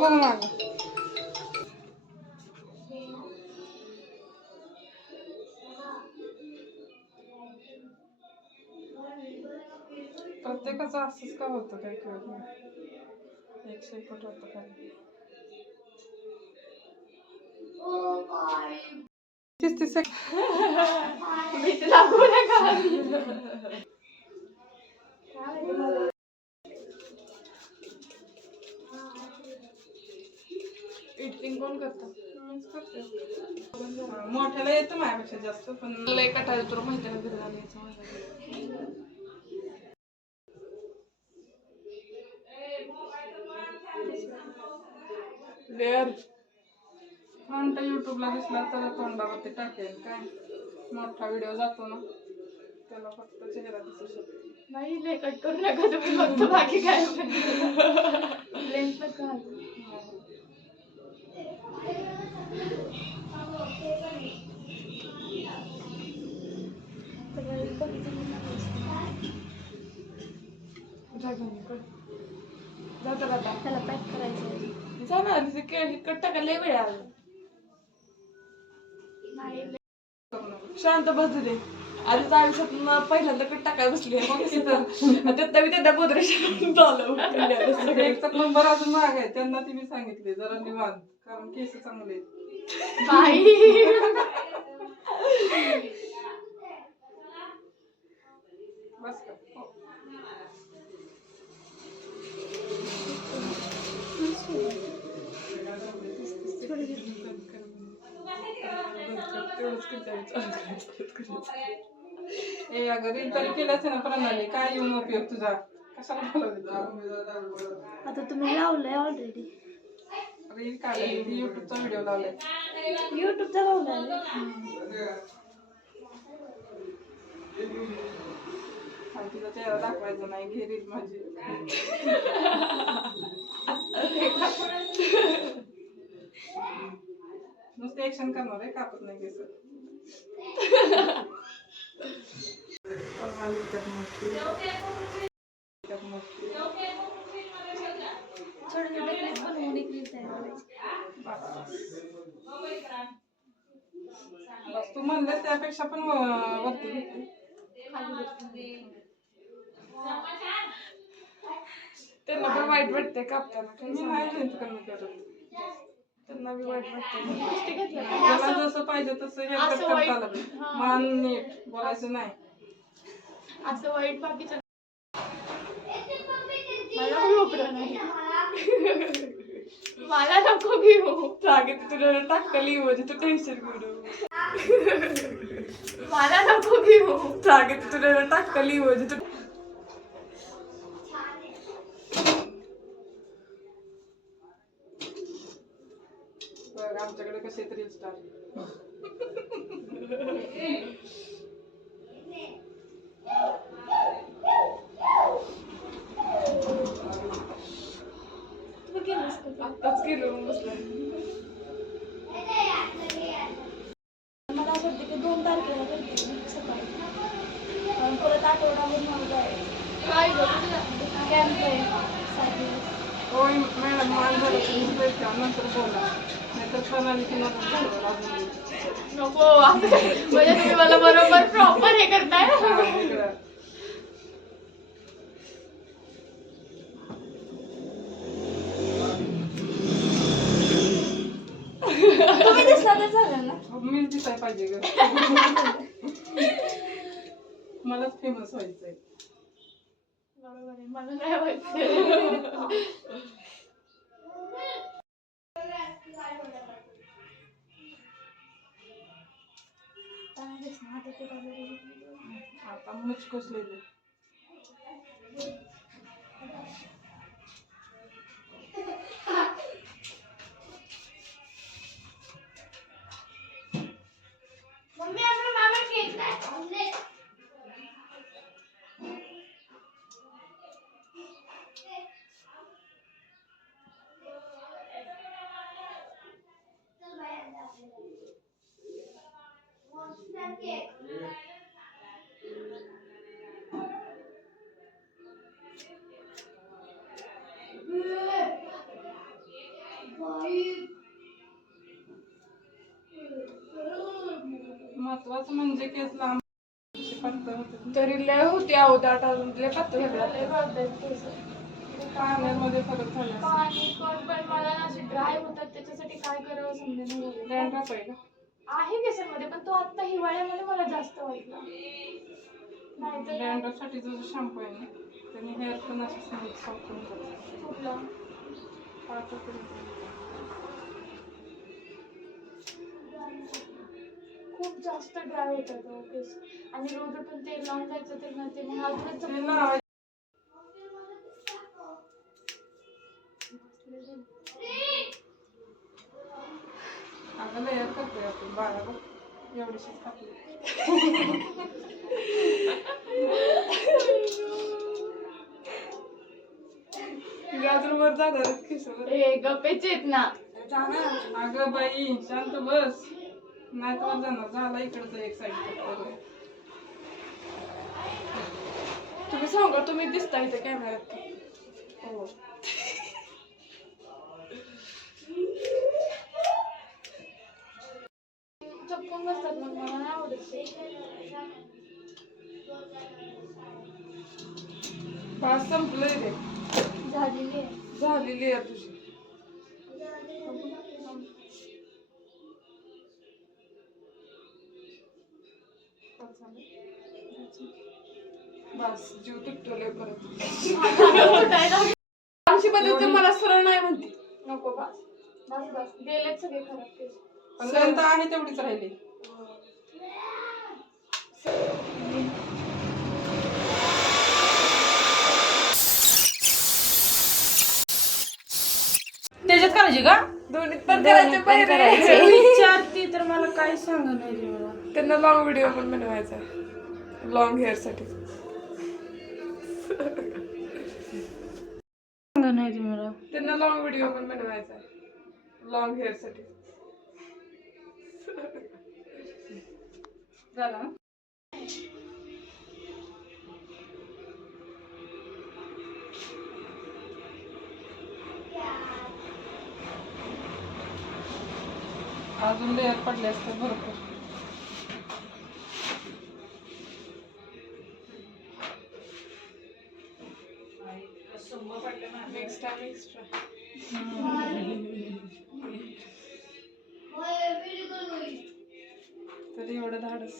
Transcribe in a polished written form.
बघ माग प्रत्येकाचं असंच का होतं काही कळत नाही. 100 फूट होतं खाली 30 एडिटिंग कोण करतं? मीच करते. मोठ्याला येतं माझ्यापेक्षा जास्त, पण लय कटाळ तुला माहिती आहे ना लेअर फ्रंट यूट्यूबला दिसला तर तोंडावरती टाकेल काय. मोठा व्हिडिओ जातो ना त्याला फक्त चेहरा दिसू शकतो. नाही लय कट करू नका तुम्ही, फक्त बाकी काय लेन्स नका. त्याला पॅक करायचं जाणार कट टाकायला वेळ आला. शांत बसू दे. आधीच आयुष्यात पहिल्यांदा कट टाकायला बसली त्यात मी त्यांना एक नंबर अजून महाग आहे त्यांना ती मी सांगितले जरा निवांत, कारण केस चांगले बस का ए अगं रील तरी केलंच ना प्रणाली, काय येऊन उपयोग तुझा, कशाला बोलवलं? आता तुम्ही लावलंय ऑलरेडी रील काढली, युट्यूबचा व्हिडिओ लावलाय. युट्यूबचा लावलाय तिचा चेहरा दाखवायचा नाही, घे रील माझी. नुसते ऍक्शन करणार आहे, कापत नाही केस. बस तू म्हणले त्यापेक्षा पण वरती घेते. त्यांना पण वाईट वाटते कापताना, मी नाही लेंथ कमी करत, त्यांना बी वाईट वाटते. मला जसं पाहिजे तसं हे करता आलं, मान नीट बोलायचं नाही असं वाईट. बाकीचं मला खोबरं नाही, मला नको घेऊ. जागे तुला टाकली म्हणजे तू टेन्शन घेऊ. मला नको घेऊ. जागे तुला टाकली म्हणजे तू. बघ आमच्याकडे कसे तरी स्टार. आत्ताच गेलो बसलं. मला असं वाटतं की 2 तारखेला सकाळी परत आठवडाभर जायचं. काय कॅम्प आहे 7 दिवस. होय मॅडम मान झालं तुम्ही नंतर बोला, नाहीतर प्रणाली तुम्हाला घालवा लागून नको. म्हणजे तुम्ही मला बरोबर प्रॉपर हे करताय. तुम्ही दिसला तर झालं ना. मीच दिसायला पाहिजे ग. मलाच फेमस व्हायचंय. बरोबर आहे, मला नाही व्हायचं. आता मुचकोच लिहिले. मम्मी आपला मामा केक नाही. महत्वाचं म्हणजे केस लांब असे पातळ होते. तरी लय होती अवदाट अजून लय पातळ झाली. लय गळतात केस. पाण्यामध्ये फरक झाला असेल. पाणी पण मला ना असे ड्राय होतात, त्याच्यासाठी काय करावं समजेना झालंय. डॅन्ड्रफ आहे का? आहे केसांमध्ये, पण तो आता हिवाळ्यामध्ये मला जास्त वाटला. नाहीतर डॅन्ड्रफ साठी जो शॅम्पू आहे ना त्याने हेअर पण असे स्मूथ सॉफ्ट होतात. कुठला? पाहतो तरी. खूप जास्त ड्राय होतात हो केस. आणि रोज उठून तेल लावून जायचं ते ना, ते मग अजूनच ते लावायचं. अगं लेअर करतोय आपण बाळा बघ एवढीशीच टाकली. अजून वर जाणार खिसवर. हे गप्पेचे आहेत ना. अगं बाई शांत बस. नाही तर जाणार झाला इकडचं एक साईड करूया. तुम्ही सांगा, तुम्ही दिसता इथे कॅमेऱ्यात. हो. चपकून बसतात मग मला नाही आवडत ते. पाच संपलंय रे. झालेली आहे. झालेली आहे तुझी. बस जीव तुटतोय परत. आमची पद्धत मला सरळ नाही म्हणते. नको बस बस बस, गेलेत सगळे खराब केस. पण लेंथ आहे तेवढीच राहिली. त्याच्यात करायची का? दोन्हीत पण करायचे पहिले. विचारती तर मला काही सांगा नाही मला. त्यांना लॉंग व्हिडिओ पण बनवायचा लॉंग हेअर साठी. सांगा नाही मला. त्यांना लॉंग व्हिडिओ पण बनवायचा लॉंग हेअर साठी. झाला. अजून लेअर पडले असते भरपूर. Next time extra. तरी एवढं धाडस.